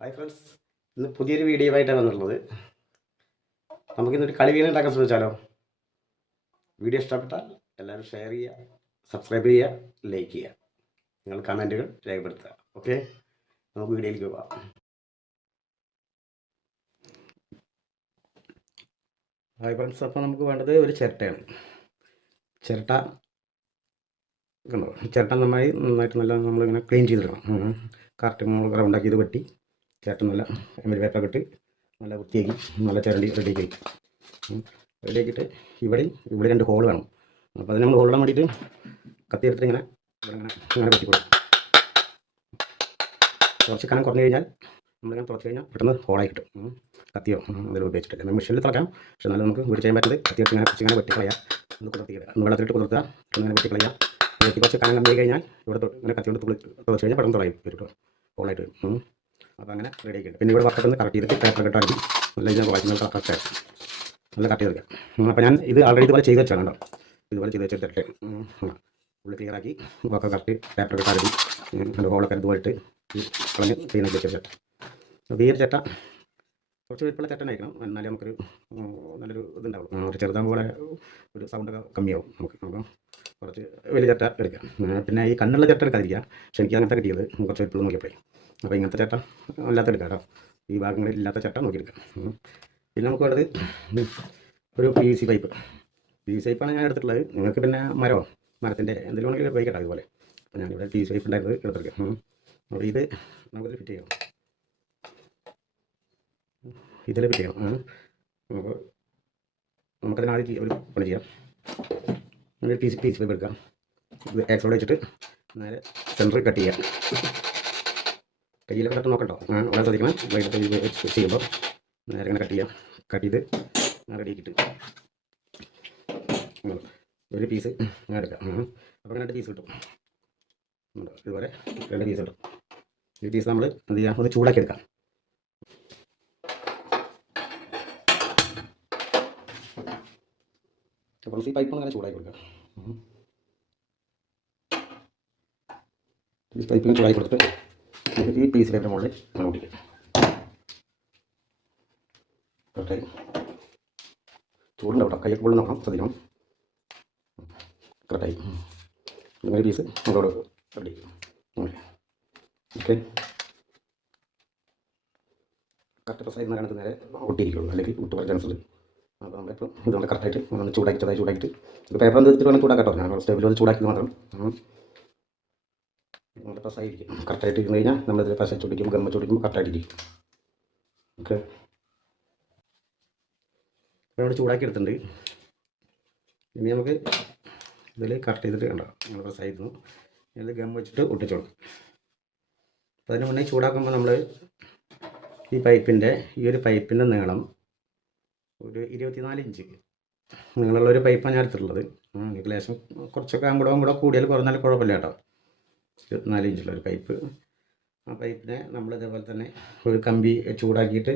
Hi friends, ഇന്ന് പുതിയൊരു video ആയിട്ടാണ് വന്നിട്ടുള്ളത്. നമുക്കിന്നൊരു കളി വീട് ഉണ്ടാക്കാൻ ശ്രമിച്ചാലോ? വീഡിയോ ഇഷ്ടപ്പെട്ടാൽ എല്ലാവരും ഷെയർ ചെയ്യുക, സബ്സ്ക്രൈബ് ചെയ്യുക, ലൈക്ക് ചെയ്യുക, നിങ്ങൾ കമൻറ്റുകൾ രേഖപ്പെടുത്തുക. ഓക്കെ, നമുക്ക് വീഡിയോയിലേക്ക് പോകാം. ഹായ് ഫ്രണ്ട്സ്, അപ്പോൾ നമുക്ക് വേണ്ടത് ഒരു ചിരട്ടയാണ്. ചിരട്ട കണ്ടോ? ചിരട്ട നന്നായിട്ട് നമ്മളിങ്ങനെ ക്ലീൻ ചെയ്തെടുക്കണം. കറക്റ്റ് നമ്മൾ റൗണ്ടാക്കി ഇത് വെട്ടി ചിരട്ട നല്ല പേപ്പറൊക്കെ ഇട്ട് നല്ല വൃത്തിയാക്കി നല്ല ചിരണ്ടി റെഡിയാക്കിയിട്ട് ഇവിടെ രണ്ട് ഹോൾ വേണം. അപ്പോൾ അതിന് നമ്മൾ ഹോളിടാൻ വേണ്ടിയിട്ട് കത്തി എടുത്തിട്ട് ഇങ്ങനെ വെട്ടിക്കൊടുക്കും. കുറച്ച് കനം കുറഞ്ഞു കഴിഞ്ഞാൽ നമ്മളിങ്ങനെ തുറച്ച് കഴിഞ്ഞാൽ പെട്ടെന്ന് ഹോളായി കിട്ടും. കത്തിയോ എന്തെങ്കിലും ഉപയോഗിച്ചിട്ട് നമ്മൾ മെഷീനിൽ തിളക്കാം. പക്ഷേ എന്നാലും നമുക്ക് വീട് ചെയ്യാൻ പറ്റുന്നത് കത്തി എടുത്ത് ഇങ്ങനെ വെട്ടിക്കളയാം. ഒന്ന് കുതിർത്തിയിടുക, ഒന്ന് വെള്ളത്തിലിട്ട് കുതിർത്തുക, ഇങ്ങനെ വെട്ടിക്കളയാം. വെട്ടി കുറച്ച് കനം കമ്മി കഴിഞ്ഞാൽ ഇവിടെ ഇങ്ങനെ കത്തി കൊണ്ട് തുളച്ച് കഴിഞ്ഞാൽ പെട്ടെന്ന് തുളയും വരും, ഹോളായിട്ട് വരും. അപ്പോൾ അങ്ങനെ റെഡി ആക്കിയിട്ട് പിന്നെ ഇവിടെ വട്ടത്തിൽ കറക്റ്റ് ചെയ്തിട്ട് പേപ്പർ ഇട്ടാക്കി നല്ല ഇതിനെ വായിക്കുന്നത് കറക്റ്റായിട്ട് നല്ല കട്ട് ചെയ്തെടുക്കാം. അപ്പോൾ ഞാൻ ഇത് ആൾറെഡി ഇതുപോലെ ചെയ്ത് വെച്ചാണ് കേട്ടോ. ഇതുപോലെ ചെയ്ത് വെച്ചിട്ട് ഉള്ളിൽ ക്ലിയർ ആക്കി ഒക്കെ കറക്റ്റ് പേപ്പർ ഇട്ടാക്കി എൻ്റെ ഹോളൊക്കെ ഇതുപോയിട്ട് കളഞ്ഞ് ചെയ്യുന്ന വെച്ചിട്ട്. അപ്പോൾ ഈ ഒരു ചട്ട കുറച്ച് വലിപ്പമുള്ള ചട്ട ആയിരിക്കണം, എന്നാലേ നമുക്കൊരു നല്ലൊരു ഇതുണ്ടാവും. ഒരു ചെറുതാകുമ്പോൾ ഒരു സൗണ്ടൊക്കെ കമ്മിയാവും നമുക്ക്. അപ്പം കുറച്ച് വലിയ ചട്ട എടുക്കാം. പിന്നെ ഈ കണ്ണുള്ള ചട്ട എടുക്കാതിരിക്കുക. പക്ഷേ എനിക്ക് അങ്ങനത്തെ കിട്ടിയത് കുറച്ച് വലിപ്പം നോക്കിയപ്പോഴേ. അപ്പോൾ ഇങ്ങനത്തെ ചട്ട അല്ലാത്ത എടുക്കാം കേട്ടോ. ഈ ഭാഗങ്ങളിൽ ഇല്ലാത്ത ചട്ട നോക്കിയെടുക്കാം. പിന്നെ നമുക്ക് വേണ്ടത് ഒരു PVC പൈപ്പ്. PVC പൈപ്പാണ് ഞാൻ എടുത്തിട്ടുള്ളത്. നിങ്ങൾക്ക് പിന്നെ മരത്തിൻ്റെ എന്തെങ്കിലും വേണമെങ്കിൽ ഉപയോഗിക്കട്ടെ അതുപോലെ. അപ്പോൾ ഞാനിവിടെ PVC പൈപ്പ് ഉണ്ടായിരുന്നത് എടുത്തിരിക്കാം. അപ്പോൾ ഇത് നമുക്കിത് ഫിറ്റ് ചെയ്യണം. ഇതിൽ ഫിറ്റ് ചെയ്യണം. അപ്പോൾ നമുക്കതിനാദ്യം ഒരു പണി ചെയ്യാം. ഒരു PVC പൈപ്പ് എടുക്കാം. ഇത് എക്സോഡ് വെച്ചിട്ട് നേരെ സെൻറ്ററിൽ കട്ട് ചെയ്യാം. കയ്യിലൊക്കെ കട്ട് നോക്കട്ടോ, വളരെ ശ്രദ്ധിക്കണം. വൈകിട്ട് ചെയ്യുമ്പോൾ നേരെ ഇങ്ങനെ കട്ട് ചെയ്യാം. കട്ട് ചെയ്ത് റെഡിയാക്കിയിട്ട് ഒരു പീസ് ഞാൻ എടുക്കാം. അപ്പോൾ അങ്ങനെ 2 പീസ് കിട്ടും. ഇതുപോലെ 2 പീസ് കിട്ടും. ഈ പീസ് നമ്മൾ എന്ത് ചെയ്യാം, ഒന്ന് ചൂടാക്കി എടുക്കാം. അപ്പോൾ ഈ പൈപ്പ് അങ്ങനെ ചൂടാക്കി കൊടുക്കാം. ഈ പൈപ്പിന് ചൂടാക്കി കൊടുത്തിട്ട് ഈ പീസ് പേപ്പറിൻ്റെ മുകളിൽ അങ്ങനെ ഒട്ടിക്കാം. കറക്റ്റായി ചൂടുണ്ടാവും കേട്ടോ, കൈയൊക്കെ പൊള്ളി നോക്കണം, ശ്രദ്ധിക്കണം. കറക്റ്റായി ഇങ്ങനെ പീസ് നമ്മളോട് റെഡി. ഓക്കെ, കറക്റ്റ് പ്രസൈഡ് നേരെ നേരെ ഒട്ടിയിരിക്കുള്ളൂ, അല്ലെങ്കിൽ വിട്ട് പറയാൻ ചാൻസ് ഉണ്ട്. അപ്പോൾ നമ്മളിപ്പോൾ ഇതുകൊണ്ട് കറക്റ്റായിട്ട് ഒന്ന് ചൂടാക്കിയിട്ട് ഇത് പേപ്പർ എന്ത് വെച്ചിട്ട് വേണം ചൂടാക്കട്ടോ. ഞാൻ സ്റ്റേബിൾ ഒന്ന് ചൂടാക്കിയത് മാത്രം. നമ്മുടെ പ്രസമായിരിക്കും കറക്റ്റായിട്ട് ഇരുന്ന് കഴിഞ്ഞാൽ നമ്മളിതിൽ പശ ചുടിക്കുമ്പോൾ ഗമ്മ ചുടിക്കുമ്പോൾ കറക്റ്റായിട്ടിരിക്കും. ഓക്കെ, നമ്മൾ ചൂടാക്കി എടുത്തിട്ടുണ്ട്. ഇനി നമുക്ക് ഇതിൽ കറക്റ്റ് ചെയ്തിട്ട് കണ്ടോ നമ്മൾ പ്രസ്സായിരുന്നു ഇത് ഗം വെച്ചിട്ട് ഒട്ടിച്ചു കൊടുക്കും. അപ്പോൾ അതിന് മുന്നേ ചൂടാക്കുമ്പോൾ നമ്മൾ ഈ ഒരു പൈപ്പിൻ്റെ നീളം ഒരു 24 ഇഞ്ച് നീളമുള്ളൊരു പൈപ്പാണ് ഞാൻ എടുത്തിട്ടുള്ളത്. എനിക്ക് ലേശം കുറച്ചൊക്കെ അങ്ങോട്ടും കൂടിയാൽ കുറഞ്ഞാൽ കുഴപ്പമില്ല കേട്ടോ. 24 ഇഞ്ചുള്ളൊരു പൈപ്പ്. ആ പൈപ്പിനെ നമ്മൾ ഇതേപോലെ തന്നെ ഒരു കമ്പി ചൂടാക്കിയിട്ട്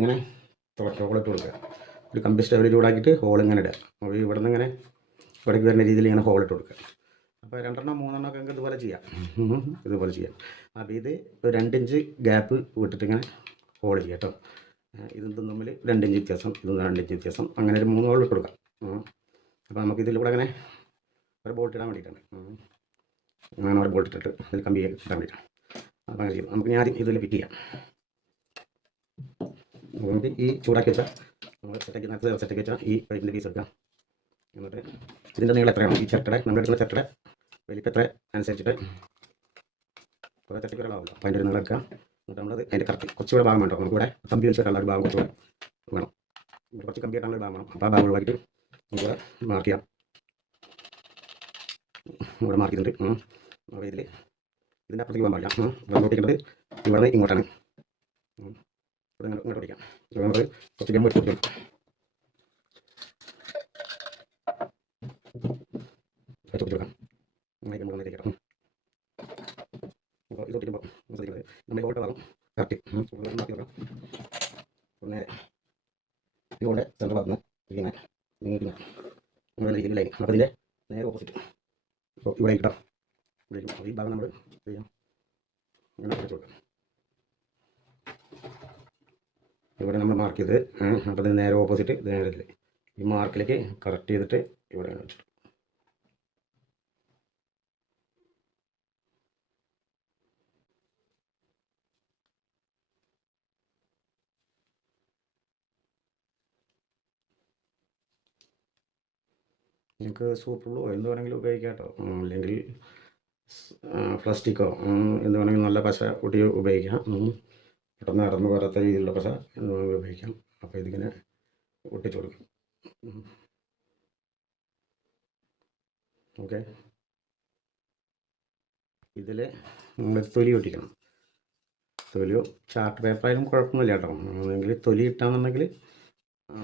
ഇങ്ങനെ ഹോളിട്ട് കൊടുക്കുക. ഒരു കമ്പി സ്റ്റവ് ചൂടാക്കിയിട്ട് ഹോൾ ഇങ്ങനെ ഇടുക. അപ്പോൾ ഇവിടെ നിന്ന് ഇങ്ങനെ ഇവിടേക്ക് വരുന്ന രീതിയിൽ ഇങ്ങനെ ഹോളിട്ട് കൊടുക്കുക. അപ്പോൾ 2 3 ഒക്കെ ഇതുപോലെ ചെയ്യാം. അപ്പോൾ ഇത് ഒരു 2 ഇഞ്ച് ഗ്യാപ്പ് വിട്ടിട്ട് ഇങ്ങനെ ഹോൾ ചെയ്യാം കേട്ടോ. ഇതും തമ്മിൽ 2 ഇഞ്ച് വ്യത്യാസം, ഇതും 2 ഇഞ്ച് വ്യത്യാസം, അങ്ങനെ ഒരു 3 ഹോൾ ഇട്ട് കൊടുക്കാം. അപ്പോൾ നമുക്ക് ഇതിലൂടെ അങ്ങനെ ഒരു ബോൾട്ട് ഇടാൻ വേണ്ടിയിട്ടാണ്. അങ്ങനെ ഒരു ബോൾട്ട് ഇട്ടിട്ട് അതിൽ കമ്പി ഇടാൻ വേണ്ടിയിട്ടാണ്. അപ്പോൾ അങ്ങനെ ചെയ്യും. നമുക്ക് ഞാൻ ഇതിൽ ഫിറ്റ് ചെയ്യാം. നമുക്ക് ഈ ചൂടാക്കി വെച്ചാൽ നമ്മൾ സെറ്റാക്കി വെച്ചാൽ ഈ പൈപ്പിൻ്റെ പീസ് എടുക്കാം. എന്നിട്ട് ഇതിൻ്റെ നീളം എത്രയാണ്, ഈ ചട്ടയുടെ നമ്മളെടുക്കുന്ന ചട്ടയുടെ വലിപ്പം എത്ര അനുസരിച്ചിട്ട് കുറേ ചട്ടിക്ക് ഒരാളാവില്ല. അപ്പോൾ അതിൻ്റെ ഒരു നീളം എടുക്കാം. എന്നിട്ട് നമ്മളത് അതിൻ്റെ കറക്റ്റ് കുറച്ചുകൂടെ ഭാഗം വേണ്ടോ, നമുക്കിവിടെ കമ്പി വെച്ചിട്ടുള്ള ഒരു ഭാഗം കുറച്ചുകൂടെ വേണം. കുറച്ച് കമ്പി ഇട്ടാനുള്ള ഒരു ഭാഗം വേണം. അപ്പോൾ ആ ഭാഗം ഒഴിവാക്കിയിട്ട് നമുക്കിവിടെ മാർക്ക് ചെയ്യാം. ഇവിടെ മാർക്ക് ചെയ്തിട്ടുണ്ട്. അപ്പോൾ ഇതിൻ്റെ അപ്പുറത്തേക്ക് പോകാൻ പാടില്ല. വെള്ളം ഒട്ടിക്കേണ്ടത് ഇവിടെ നിന്ന് ഇങ്ങോട്ടാണ്. ഇവിടെ ഇങ്ങോട്ട് ഒട്ടിക്കാം. നമുക്ക് കുറച്ച് ഗം വെച്ച് കൊടുക്കാം. കൊടുക്കാം അപ്പോൾ ഇത് ഒട്ടിക്കുമ്പോൾ ശ്രദ്ധിക്കുന്നത് നമ്മൾ ഹോളിൻ്റെ ഭാഗം കറക്റ്റ് മാറ്റി നോക്കാം. നേരെ ഈ ഹോളിൻ്റെ സെൻറ്റർ ഭാഗത്ത് നിന്ന് ഇങ്ങനെ നീങ്ങുന്ന രീതിയിൽ ലൈൻ. അപ്പോൾ ഇതിൻ്റെ നേരെ ഓപ്പോസിറ്റ് ഇപ്പോൾ ഇവിടെ കിട്ടാം. ഈ ഭാഗം നമ്മൾ ചെയ്യാം, അങ്ങനെ ഒട്ടിച്ച് കൊടുക്കാം. ഇവിടെ നമ്മൾ മാർക്ക് ചെയ്ത് അപ്പോൾ ഇത് നേരെ ഓപ്പോസിറ്റ് ഇത് നേരെ ഇതിൽ ഈ മാർക്കിലേക്ക് കറക്റ്റ് ചെയ്തിട്ട് ഇവിടെ വെച്ചിട്ട് നിങ്ങൾക്ക് സൂപ്പർ ഗ്ലൂ എന്ത് വേണമെങ്കിലും ഉപയോഗിക്കാം കേട്ടോ. അല്ലെങ്കിൽ പ്ലാസ്റ്റിക്കോ എന്ത് വേണമെങ്കിലും നല്ല പശ കൂട്ടി ഉപയോഗിക്കാം. പെട്ടെന്ന് നടന്നു വരാത്ത രീതിയിലുള്ള പശ എന്ത് വേണമെങ്കിലും ഉപയോഗിക്കാം. അപ്പോൾ ഇതിങ്ങനെ ഒട്ടിച്ചു കൊടുക്കും. ഓക്കെ, ഇതിൽ നമ്മൾ തൊലി ഒട്ടിക്കണം. തൊലിയോ ചാർട്ട് പേപ്പറായാലും കുഴപ്പമൊന്നുമില്ല കേട്ടോ. അല്ലെങ്കിൽ തൊലി ഇട്ടാന്നുണ്ടെങ്കിൽ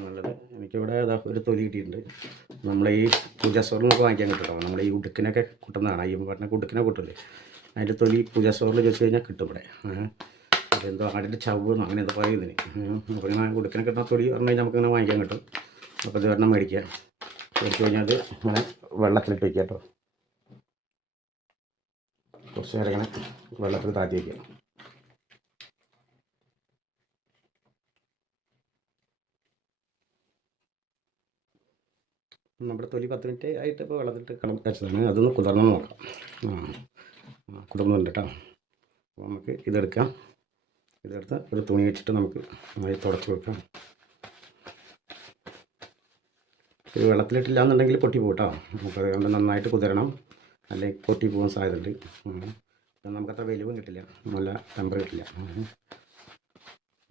നല്ലത്. എനിക്കിവിടെ ഒരു തൊലി കിട്ടിയിട്ടുണ്ട്. നമ്മളെ ഈ പൂജാ സ്റ്റോറിൽ നമുക്ക് വാങ്ങിക്കാൻ കിട്ടും കേട്ടോ. നമ്മുടെ ഈ ഉടുക്കിനൊക്കെ കിട്ടുന്നതാണ്. അയ്യപ്പനൊക്കെ ഉടുക്കിനെ കിട്ടില്ലേ, അതിൻ്റെ തൊലി പൂജാ സ്റ്റോറിൽ ചോദിച്ചു കഴിഞ്ഞാൽ കിട്ടും ഇവിടെ. അതെന്തോ ആടിൻ്റെ ചവ്വെന്നോ അങ്ങനെ എന്തോ പറയും ഇതിന്. അപ്പോൾ ഇങ്ങനെ ഉടുക്കിനെ കിട്ടുന്ന തൊലി പറഞ്ഞു കഴിഞ്ഞാൽ നമുക്കിങ്ങനെ വാങ്ങിക്കാൻ കിട്ടും. അപ്പോൾ ഇത് ഒരെണ്ണം മേടിക്കുക. മേടിച്ച് കഴിഞ്ഞാൽ അത് ഇങ്ങനെ വെള്ളത്തിലിട്ട് വയ്ക്കുക കേട്ടോ. കുറച്ച് നേരം ഇങ്ങനെ വെള്ളത്തിൽ താഴ്ത്തി വയ്ക്കുക. നമ്മുടെ തൊലി 10 മിനിറ്റ് ആയിട്ട് ഇപ്പോൾ വെള്ളത്തിലിട്ട് വെച്ചതാണ്. അതൊന്ന് കുതിർന്ന് നോക്കാം. കുതിർന്നുണ്ട് കേട്ടോ. അപ്പോൾ നമുക്ക് ഇതെടുക്കാം. ഇതെടുത്ത് ഒരു തുണി വെച്ചിട്ട് നമുക്ക് നന്നായി തുടച്ച് വെക്കാം. ഇത് വെള്ളത്തിലിട്ടില്ല എന്നുണ്ടെങ്കിൽ പൊട്ടി പോകും കേട്ടോ. നമുക്ക് അതുകൊണ്ട് നന്നായിട്ട് കുതിരണം, അല്ലെങ്കിൽ പൊട്ടി പോകാൻ സാധ്യതയുണ്ട്. നമുക്കത്ര വലിവും കിട്ടില്ല, നല്ല ടെമ്പർ കിട്ടില്ല.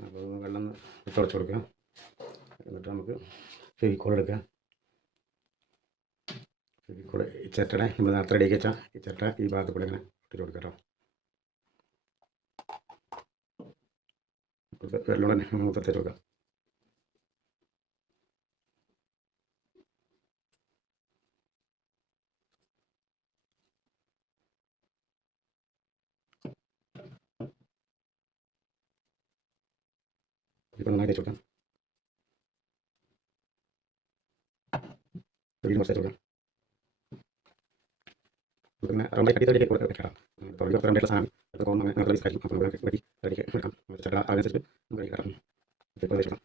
അപ്പോൾ വെള്ളം തുടച്ച് കൊടുക്കാം. എന്നിട്ട് നമുക്ക് ഫെവിക്കോൾ എടുക്കാം. ഫെവിക്കോൾ ഈ ചിരട്ടയുടെ നമ്മൾ നേരത്തെ റെഡിയാക്കി വെച്ചാൽ ഈ ചിരട്ട ഈ ഭാഗത്ത് കൂടെ ഇങ്ങനെ ഇട്ടിട്ട് കൊടുക്കാം കേട്ടോ. വെള്ളം തന്നെ മൂത്രത്തേച്ച് വെക്കാം. ഇപ്പോൾ നന്നായി തേച്ച് കൊടുക്കാം. തൊലി കുറച്ച് തേച്ച് കൊടുക്കാം. പിന്നെ റൗണ്ടായി കട്ടി റെഡിയാക്കി വെക്കാം. തൊലി കുറച്ച് റൗണ്ടായിട്ടുള്ള സാധനം അത് പോകുന്ന അങ്ങനെ നല്ല ബിസ്ക്കായിരിക്കും. അപ്പോൾ നമുക്ക് റെഡിയാക്കി എടുക്കാം. ചേട്ടാ അതിനനുസരിച്ച് നമുക്ക് റെഡി കിടക്കാം. ഇപ്പോൾ തേച്ച് കൊടുക്കാം.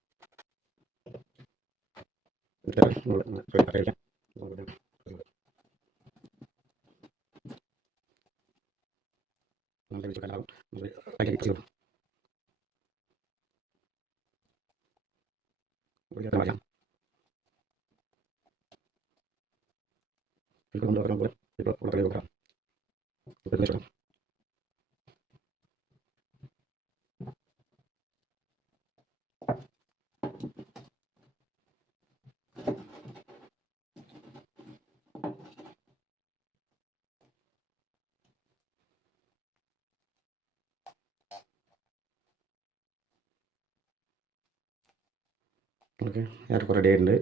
ഓക്കെ, ഏറെക്കുറെ റെഡി ആയിട്ടുണ്ട്.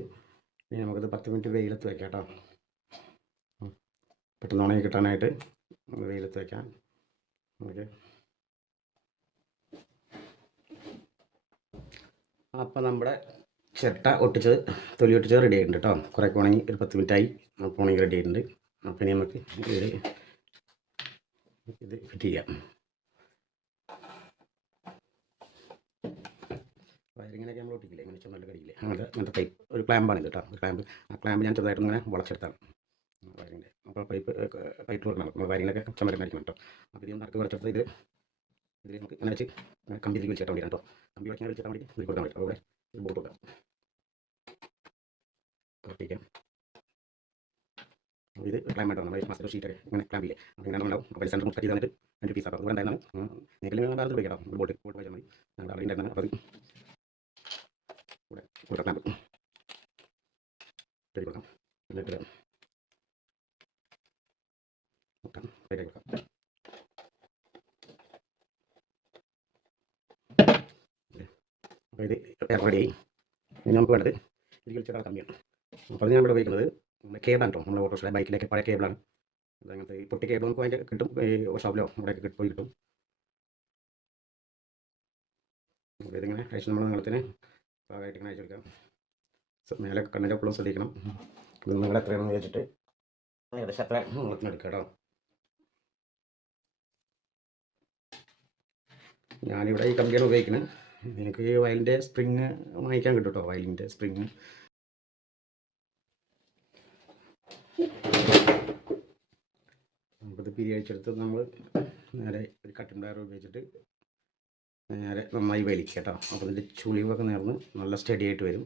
ഇനി നമുക്കത് 10 മിനിറ്റ് വെയിലത്ത് വയ്ക്കാം കേട്ടോ. പെട്ടെന്ന് ഉണങ്ങി കിട്ടാനായിട്ട് വെയിലത്ത് വയ്ക്കാം. ഓക്കെ, അപ്പോൾ നമ്മുടെ ചിരട്ട ഒട്ടിച്ചത് തൊലി ഒട്ടിച്ചത് റെഡി ആയിട്ടുണ്ട് കേട്ടോ. കുറേയൊക്കെ ഉണങ്ങി ഒരു 10 മിനിറ്റായി. അപ്പോൾ ഉണങ്ങി റെഡി ആയിട്ടുണ്ട്. അപ്പോൾ ഇനി നമുക്ക് ഇത് ഫിറ്റ് ചെയ്യാം. വയറിങ്ങിനൊക്കെ നമ്മൾ ഒട്ടിക്കില്ലേ, ഇങ്ങനെ ചുമലിൽ കടിക്കില്ലേ, അങ്ങനത്തെ ടൈപ്പ് ഒരു ക്ലാമ്പാണിത് കേട്ടോ. ക്ലാമ്പ്, ആ ക്ലാമ്പ് ഞാൻ ചെറുതായിട്ട് ഇങ്ങനെ വളച്ചെടുത്താണ് വയറിൻ്റെ. അപ്പോൾ പൈപ്പ് കൊടുക്കണം. നമ്മൾ വയറിങ്ങിനൊക്കെ ചുമരം മേടിക്കണം കേട്ടോ. അപ്പോൾ ഇത് നടക്ക് വളച്ചെടുത്ത് ഇതിൽ നമുക്ക് ഇങ്ങനെ വെച്ച് കമ്പി വലിച്ചിട്ടാൽ വേണ്ടിയാണ് കേട്ടോ. കമ്പി വെച്ചാൽ വലിച്ചിട്ടാൽ വേണ്ടി ഇതിൽ കൊടുക്കാൻ വേണ്ടി. അവിടെ ഒരു ബോട്ട് കൊടുക്കാം. പ്രവർത്തിക്കാം. ഇത് ക്ലാമ്പായിട്ടോ നമ്മൾ മാസ്റ്റർ ഷീറ്റൊക്കെ ഇങ്ങനെ ക്ലാമ്പില്ലേ അങ്ങനെ ഉണ്ടാവും. അപ്പോൾ സെൻറ്റർ കട്ട് ചെയ്ത് തന്നിട്ട് 2 പീസ് ആക്കാം. അതുകൊണ്ട് ഉണ്ടായിരുന്നാണ് നിങ്ങൾ വേറെ ഉപയോഗിക്കാം കേട്ടോ. ബോട്ട് വെച്ചാൽ മതി. ഞങ്ങൾ അവിടെ ഉണ്ടായിരുന്നാണ്. അപ്പോൾ ഇവിടെ കൊടുക്കാം ക്ലാമ്പ് കൊടുക്കാം. എന്നിട്ട് നോക്കാം, റെഡിയാക്കി കൊടുക്കാം. അപ്പോൾ ഇത് റെഡിയായി. ഇനി നമുക്ക് വേണ്ടത് ഇതിൽ ചെറിയ കമ്പിയാണ്. അപ്പോൾ അത് ഞാൻ ഇവിടെ ഉപയോഗിക്കുന്നത് നമ്മുടെ കേബിളാണ് കേട്ടോ. നമ്മുടെ ഓട്ടോറിക്ഷ ബൈക്കിലേക്ക് പഴയ കേബിളാണ്. അതങ്ങനത്തെ ഈ പൊട്ടി കേബിൾ നമുക്ക് അതിൻ്റെ കിട്ടും. ഈ ഷോപ്പിലോ ഇവിടെയൊക്കെ പോയി കിട്ടും. അപ്പോൾ ഇതിങ്ങനെ അയച്ച് നമ്മൾ നീളത്തിന് ഭാഗമായിട്ട് ഇങ്ങനെ അയച്ചെടുക്കാം. മേലെ കണ്ണിൻ്റെ എപ്പോഴും ശ്രദ്ധിക്കണം. ഇത് നിങ്ങൾ എത്രയാണെന്ന് വെച്ചിട്ട് ഏകദേശം അത്ര നീളത്തിന് എടുക്കാം കേട്ടോ. ഞാനിവിടെ ഈ കമ്പിയാണ് ഉപയോഗിക്കുന്നത്. നിങ്ങൾക്ക് ഈ വയലിൻ്റെ സ്പ്രിങ് വാങ്ങിക്കാൻ കിട്ടും കേട്ടോ, വയലിൻ്റെ സ്പ്രിങ്. നമുക്കത് പിരിയടിച്ചെടുത്ത് നമ്മൾ നേരെ ഒരു കട്ടിംഗ് പ്ലെയർ ഉപയോഗിച്ചിട്ട് നേരെ നന്നായി വലിക്കുക കേട്ടോ. അപ്പോൾ ഇതിൻ്റെ ചുളിവൊക്കെ നേർന്ന് നല്ല സ്റ്റഡി ആയിട്ട് വരും.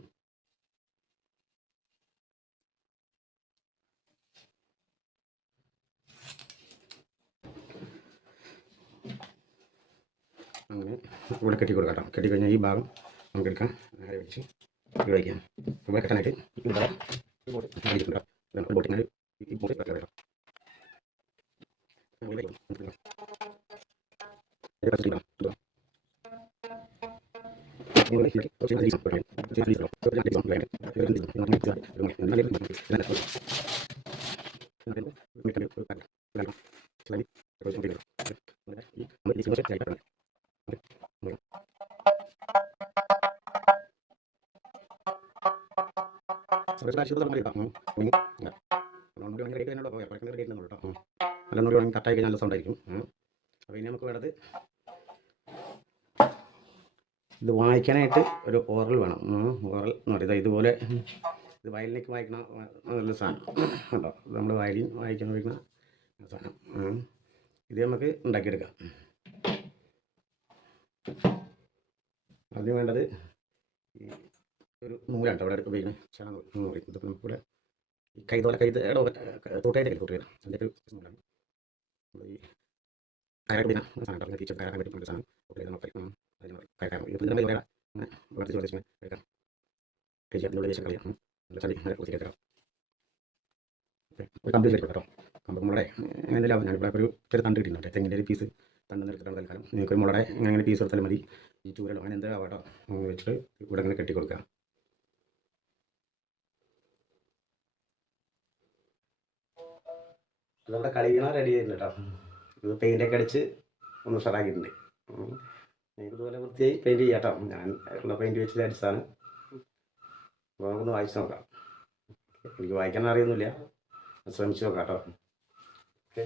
അങ്ങനെ ഇവിടെ കെട്ടി കൊടുക്കാം കേട്ടോ. കെട്ടിക്കഴിഞ്ഞാൽ ഈ ഭാഗം നമുക്ക് എടുക്കാം, നേരെ വെച്ച് ഇവിടെ വയ്ക്കാം. ഇവിടെ കെട്ടാനായിട്ട് ഇവിടെ ബോട്ടിങ്ങനെ ഈ ബോട്ട് വെക്കാം കേട്ടോ. നല്ലൊന്നും വേണമെങ്കിൽ കട്ടായി കഴിഞ്ഞാൽ നല്ല സൗണ്ടായിരിക്കും. അപ്പോൾ ഇനി നമുക്ക് വേണ്ടത് ഇത് വായിക്കാനായിട്ട് ഒരു ഓറൽ വേണം. ഓറൽ എന്ന് പറയുന്നത് ഇതുപോലെ ഇത് വയലിലേക്ക് വായിക്കണ നല്ല സാധനം കേട്ടോ. നമ്മൾ വയലിൻ വായിക്കാൻ ഉപയോഗിക്കുന്ന സാധനം. ഇത് നമുക്ക് ഉണ്ടാക്കിയെടുക്കാം. അതിന് വേണ്ടത് ഈ ഒരു നൂലാണ് അവിടെ ഉപയോഗിക്കുന്നത്, ചാണ നൂല് പറയും. ഇതൊക്കെ നമുക്കിവിടെ ഈ കൈതയുടെ തൊട്ടായിട്ട് തൊട്ടുകയില്ല, അതിൻ്റെ ഒരു നൂലാണ്. ഈ കയറാൻ സാധനം ടീച്ചർ കയറാൻ പറ്റും സാധനം തൊട്ട് കയറാൻ ഇത് നമ്മൾ പറയാം. വെറുതെ ചോദിച്ചാൽ കഴിക്കാം ടീച്ചറിൻ്റെ ദേശം കളിയാം. നല്ല ചളി കുറിച്ചിട്ട് ഒരു കമ്പി ശരി കേട്ടോ. കമ്പ് മുളയുടെ എന്തെങ്കിലും ഞാനിവിടെ ഒരു ചെറിയ തണ്ട് കിട്ടിയിട്ടുണ്ട്, തെങ്ങിൻ്റെ ഒരു പീസ് തണ്ട് എടുത്തിട്ടാണ് തൽക്കാലം. നിങ്ങൾക്കൊരു മുളയുടെ അങ്ങനെ പീസ് എടുത്താലും മതി. ഈ ചൂരലോ അങ്ങനെ എന്താ ആവട്ടോ വെച്ചിട്ട് ഇവിടെ അങ്ങനെ കെട്ടി കൊടുക്കുക. നമ്മുടെ കളികള റെഡി ആയിട്ടുണ്ട് കേട്ടോ. ഇത് പെയിൻ്റൊക്കെ അടിച്ച് ഒന്ന് ഉഷാറാക്കിയിട്ടുണ്ട്. ഇതുപോലെ വൃത്തിയായി പെയിൻറ്റ് ചെയ്യാം കേട്ടോ. ഞാൻ ഉള്ള പെയിൻറ്റ് വെച്ചിട്ട് അടിച്ചാണ്. അപ്പോൾ നമുക്കൊന്ന് വായിച്ച് നോക്കാം. എനിക്ക് വായിക്കാൻ അറിയുന്നില്ല, ശ്രമിച്ച് നോക്കാം കേട്ടോ. ഓക്കെ.